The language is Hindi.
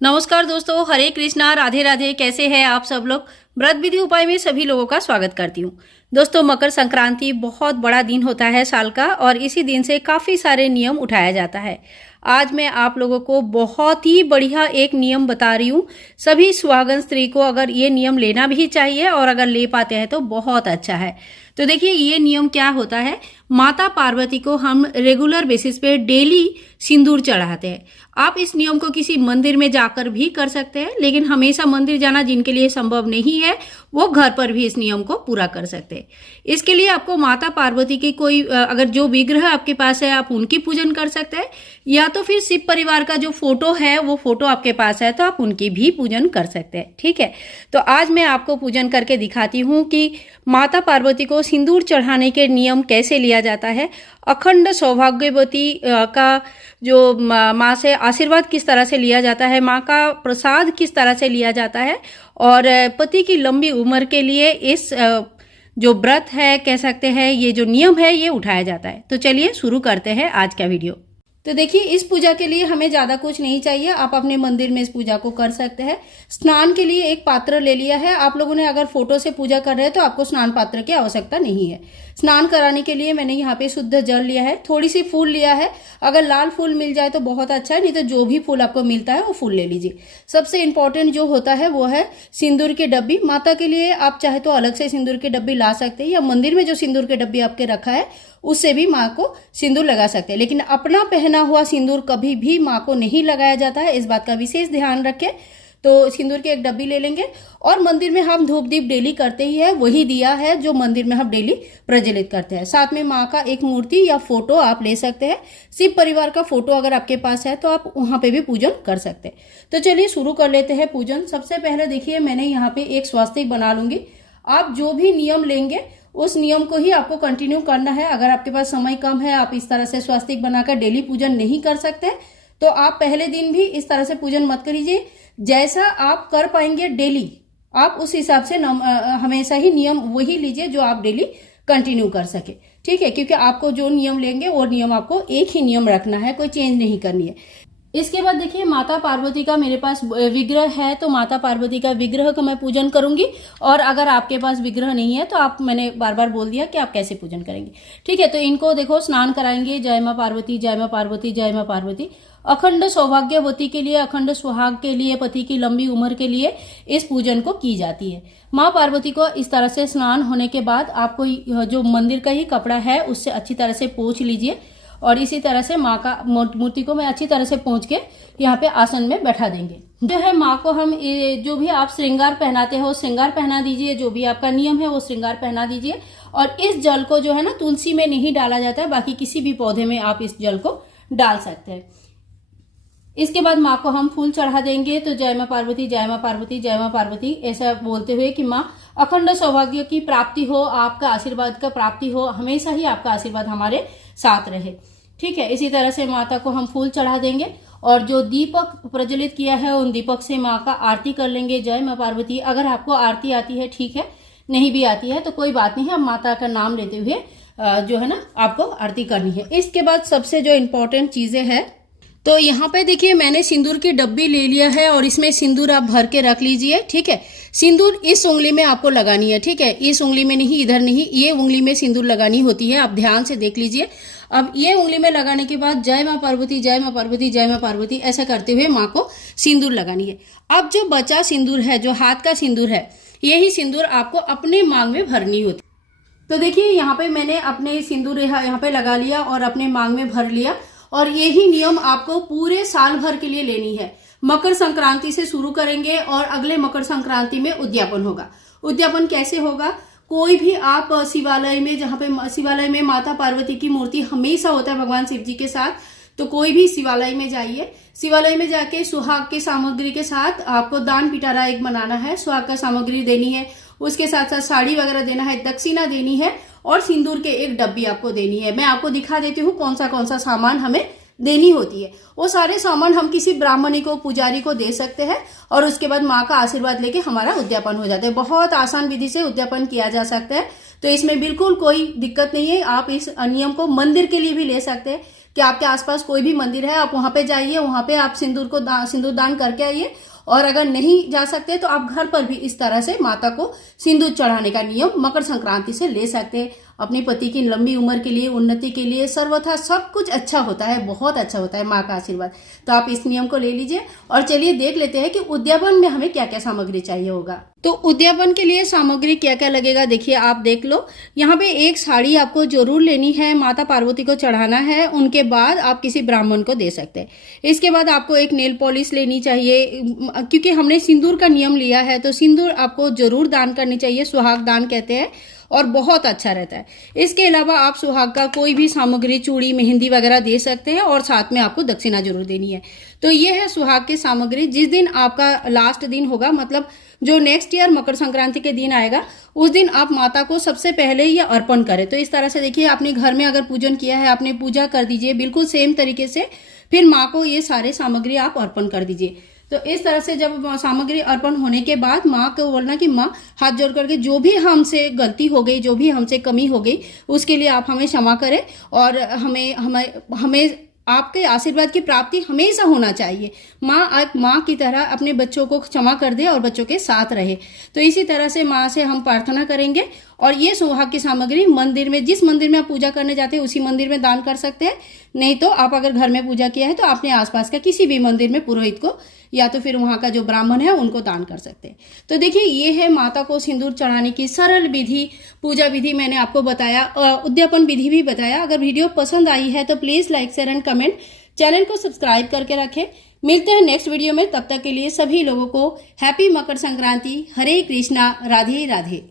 नमस्कार दोस्तों, हरे कृष्णा, राधे राधे। कैसे हैं आप सब लोग। व्रत विधि उपाय में सभी लोगों का स्वागत करती हूँ। दोस्तों, मकर संक्रांति बहुत बड़ा दिन होता है साल का, और इसी दिन से काफ़ी सारे नियम उठाया जाता है। आज मैं आप लोगों को बहुत ही बढ़िया एक नियम बता रही हूँ। सभी सुहागन स्त्री को अगर ये नियम लेना भी चाहिए, और अगर ले पाते हैं तो बहुत अच्छा है। तो देखिए, ये नियम क्या होता है। माता पार्वती को हम रेगुलर बेसिस पे डेली सिंदूर चढ़ाते हैं। आप इस नियम को किसी मंदिर में जाकर भी कर सकते हैं, लेकिन हमेशा मंदिर जाना जिनके लिए संभव नहीं है, वो घर पर भी इस नियम को पूरा कर सकते हैं। इसके लिए आपको माता पार्वती की कोई अगर जो विग्रह आपके पास है, आप उनकी पूजन कर सकते हैं, या तो फिर शिव परिवार का जो फोटो है, वो फोटो आपके पास है तो आप उनकी भी पूजन कर सकते हैं। ठीक है, तो आज मैं आपको पूजन करके दिखाती हूँ कि माता पार्वती को सिंदूर चढ़ाने के नियम कैसे लिया जाता है। अखंड सौभाग्यवती का जो माँ से आशीर्वाद किस तरह से लिया जाता है, माँ का प्रसाद किस तरह से लिया जाता है, और पति की लंबी उम्र के लिए इस जो व्रत है, कह सकते हैं, ये जो नियम है, ये उठाया जाता है। तो चलिए शुरू करते हैं आज का वीडियो। तो देखिए, इस पूजा के लिए हमें ज्यादा कुछ नहीं चाहिए। आप अपने मंदिर में इस पूजा को कर सकते हैं। स्नान के लिए एक पात्र ले लिया है। आप लोगों ने अगर फोटो से पूजा कर रहे हैं तो आपको स्नान पात्र की आवश्यकता नहीं है। स्नान कराने के लिए मैंने यहाँ पे शुद्ध जल लिया है, थोड़ी सी फूल लिया है। अगर लाल फूल मिल जाए तो बहुत अच्छा है, नहीं तो जो भी फूल आपको मिलता है वो फूल ले लीजिए। सबसे इंपॉर्टेंट जो होता है वो है सिंदूर की डब्बी। माता के लिए आप चाहे तो अलग से सिंदूर की डब्बी ला सकते हैं, या मंदिर में जो सिंदूर की डब्बी आपके रखा है उससे भी माँ को सिंदूर लगा सकते हैं। लेकिन अपना पहना हुआ सिंदूर कभी भी माँ को नहीं लगाया जाता है, इस बात का विशेष ध्यान रखें। तो सिंदूर की एक डब्बी ले लेंगे, और मंदिर में हम धूप दीप डेली करते ही है, वही दिया है जो मंदिर में हम डेली प्रज्वलित करते हैं। साथ में माँ का एक मूर्ति या फोटो आप ले सकते हैं। शिव परिवार का फोटो अगर आपके पास है तो आप वहां पे भी पूजन कर सकते हैं। तो चलिए शुरू कर लेते हैं पूजन। सबसे पहले देखिए, मैंने यहाँ पे एक स्वास्तिक बना लूंगी। आप जो भी नियम लेंगे उस नियम को ही आपको कंटिन्यू करना है। अगर आपके पास समय कम है, आप इस तरह से स्वास्तिक बनाकर डेली पूजन नहीं कर सकते, तो आप पहले दिन भी इस तरह से पूजन मत करिए। जैसा आप कर पाएंगे डेली, आप उस हिसाब से हमेशा ही नियम वही लीजिए जो आप डेली कंटिन्यू कर सके। ठीक है, क्योंकि आपको जो नियम लेंगे वो नियम आपको एक ही नियम रखना है, कोई चेंज नहीं करनी है। इसके बाद देखिए, माता पार्वती का मेरे पास विग्रह है, तो माता पार्वती का विग्रह का मैं पूजन करूंगी। और अगर आपके पास विग्रह नहीं है तो आप, मैंने बार बार बोल दिया कि आप कैसे पूजन करेंगे। ठीक है, तो इनको देखो स्नान कराएंगे। जय माँ पार्वती, जय माँ पार्वती, जय माँ पार्वती। अखंड सौभाग्यवती के लिए, अखंड सुहाग के लिए, पति की लंबी उम्र के लिए इस पूजन को की जाती है। माँ पार्वती को इस तरह से स्नान होने के बाद आपको जो मंदिर का ही कपड़ा है उससे अच्छी तरह से पोंछ लीजिए, और इसी तरह से माँ का मूर्ति को मैं अच्छी तरह से पोंछ के यहाँ पे आसन में बैठा देंगे। जो है, माँ को हम जो भी आप श्रृंगार पहनाते हो श्रृंगार पहना दीजिए, जो भी आपका नियम है वो श्रृंगार पहना दीजिए। और इस जल को जो है ना, तुलसी में नहीं डाला जाता है, बाकी किसी भी पौधे में आप इस जल को डाल सकते हैं। इसके बाद माँ को हम फूल चढ़ा देंगे। तो जय माँ पार्वती, जय माँ पार्वती, जय माँ पार्वती, ऐसा बोलते हुए कि माँ अखंड सौभाग्य की प्राप्ति हो, आपका आशीर्वाद का प्राप्ति हो, हमेशा ही आपका आशीर्वाद हमारे साथ रहे। ठीक है, इसी तरह से माता को हम फूल चढ़ा देंगे, और जो दीपक प्रज्वलित किया है उन दीपक से माँ का आरती कर लेंगे। जय माँ पार्वती। अगर आपको आरती आती है ठीक है, नहीं भी आती है तो कोई बात नहीं है, माता का नाम लेते हुए जो है ना आपको आरती करनी है। इसके बाद सबसे जो इम्पोर्टेंट चीजें हैं, तो यहाँ पे देखिए, मैंने सिंदूर की डब्बी ले लिया है, और इसमें सिंदूर आप भर के रख लीजिए। ठीक है, सिंदूर इस उंगली में आपको लगानी है। ठीक है, इस उंगली में नहीं, इधर नहीं, ये उंगली में सिंदूर लगानी होती है। आप ध्यान से देख लीजिए। अब ये उंगली में लगाने के बाद जय माँ पार्वती, जय माँ पार्वती, जय माँ पार्वती, ऐसा करते हुए माँ को सिंदूर लगानी है। अब जो बचा सिंदूर है, जो हाथ का सिंदूर है, यही सिंदूर आपको अपने मांग में भरनी होती। तो देखिए, यहाँ पे मैंने अपने सिंदूर यहाँ पे लगा लिया और अपने मांग में भर लिया। और यही नियम आपको पूरे साल भर के लिए लेनी है। मकर संक्रांति से शुरू करेंगे और अगले मकर संक्रांति में उद्यापन होगा। उद्यापन कैसे होगा? कोई भी आप शिवालय में, जहाँ पे शिवालय में माता पार्वती की मूर्ति हमेशा होता है भगवान शिव जी के साथ, तो कोई भी शिवालय में जाइए। शिवालय में जाके सुहाग के सामग्री के साथ आपको दान पिटारा एक बनाना है, सुहाग का सामग्री देनी है, उसके साथ साथ साड़ी वगैरह देना है, दक्षिणा देनी है, और सिंदूर के एक डब्बी आपको देनी है। मैं आपको दिखा देती हूँ कौन सा सामान हमें देनी होती है। वो सारे सामान हम किसी ब्राह्मणी को, पुजारी को दे सकते हैं, और उसके बाद माँ का आशीर्वाद लेके हमारा उद्यापन हो जाता है। बहुत आसान विधि से उद्यापन किया जा सकता है, तो इसमें बिल्कुल कोई दिक्कत नहीं है। आप इस नियम को मंदिर के लिए भी ले सकते हैं, कि आपके आसपास कोई भी मंदिर है, आप वहां पे जाइए, वहां पे आप सिंदूर दान करके आइए। और अगर नहीं जा सकते तो आप घर पर भी इस तरह से माता को सिंदूर चढ़ाने का नियम मकर संक्रांति से ले सकते हैं। अपने पति की लंबी उम्र के लिए, उन्नति के लिए, सर्वथा सब कुछ अच्छा होता है, बहुत अच्छा होता है माँ का आशीर्वाद। तो आप इस नियम को ले लीजिए और चलिए देख लेते हैं कि उद्यापन में हमें क्या क्या सामग्री चाहिए होगा। तो उद्यापन के लिए सामग्री क्या क्या लगेगा, देखिए आप देख लो। यहाँ पे एक साड़ी आपको जरूर लेनी है, माता पार्वती को चढ़ाना है, उनके बाद आप किसी ब्राह्मण को दे सकते हैं। इसके बाद आपको एक नेल पॉलिश लेनी चाहिए, क्योंकि हमने सिंदूर का नियम लिया है तो सिंदूर आपको जरूर दान करनी चाहिए, सुहाग दान कहते हैं और बहुत अच्छा रहता है। इसके अलावा आप सुहाग का कोई भी सामग्री, चूड़ी, मेहंदी वगैरह दे सकते हैं और साथ में आपको दक्षिणा जरूर देनी है। तो ये है सुहाग की सामग्री। जिस दिन आपका लास्ट दिन होगा, मतलब जो नेक्स्ट ईयर मकर संक्रांति के दिन आएगा, उस दिन आप माता को सबसे पहले ये अर्पण करें। तो इस तरह से देखिए, आपने घर में अगर पूजन किया है, आपने पूजा कर दीजिए बिल्कुल सेम तरीके से, फिर माँ को ये सारे सामग्री आप अर्पण कर दीजिए। तो इस तरह से जब सामग्री अर्पण होने के बाद माँ को बोलना कि माँ, हाथ जोड़ करके जो भी हमसे गलती हो गई, जो भी हमसे कमी हो गई, उसके लिए आप हमें क्षमा करें और हमें आपके आशीर्वाद की प्राप्ति हमेशा होना चाहिए। माँ आप माँ की तरह अपने बच्चों को क्षमा कर दे और बच्चों के साथ रहे। तो इसी तरह से माँ से हम प्रार्थना करेंगे और ये सुहाग की सामग्री मंदिर में, जिस मंदिर में आप पूजा करने जाते हैं उसी मंदिर में दान कर सकते हैं। नहीं तो आप अगर घर में पूजा किया है तो अपने आसपास का किसी भी मंदिर में पुरोहित को या तो फिर वहाँ का जो ब्राह्मण है उनको दान कर सकते हैं। तो देखिए, ये है माता को सिंदूर चढ़ाने की सरल विधि, पूजा विधि मैंने आपको बताया, उद्यापन विधि भी बताया। अगर वीडियो पसंद आई है तो please like, share and comment, channel को सब्सक्राइब करके रखें। मिलते हैं नेक्स्ट वीडियो में, तब तक के लिए सभी लोगों को हैप्पी मकर संक्रांति। हरे कृष्णा, राधे राधे।